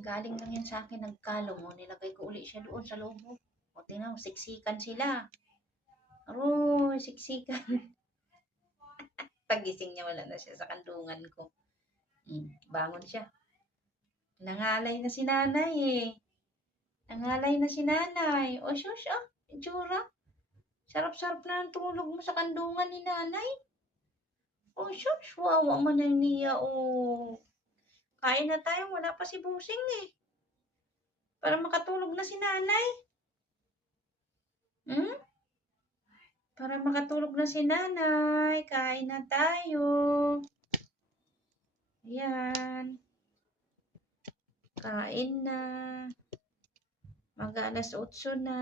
Galing lang yan sa akin, nagkalong. O, nilagay ko uli siya doon sa loob. O, tingnan mo, siksikan sila. Aroy, siksikan. Pagising niya, wala na siya sa kandungan ko. Bangon siya. Nangalay na si nanay eh. Nangalay na si nanay. O, shush, itsura. Sarap-sarap na ang tulog mo sa kandungan ni nanay. O, shush, wawa man na niya. O, kain na tayo, wala pa si Busing eh. Para makatulog na si nanay. Para makatulog na si nanay. Kain na tayo. Ayan. Kain na. Mag-alas 8 na.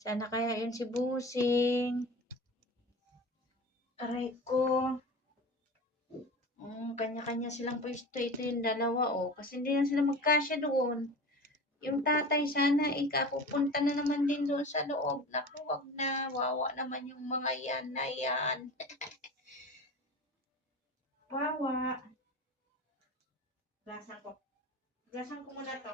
Sana kaya yun si Busing. Aray ko. Kanya-kanya silang pwesto. Ito yung dalawa kasi hindi na sila magkasya doon. Yung tatay sana pupunta na naman din doon sa loob. Naku, wag na. Wawa naman yung mga yan na yan. Wawa. Glasan ko. Glasan ko muna to.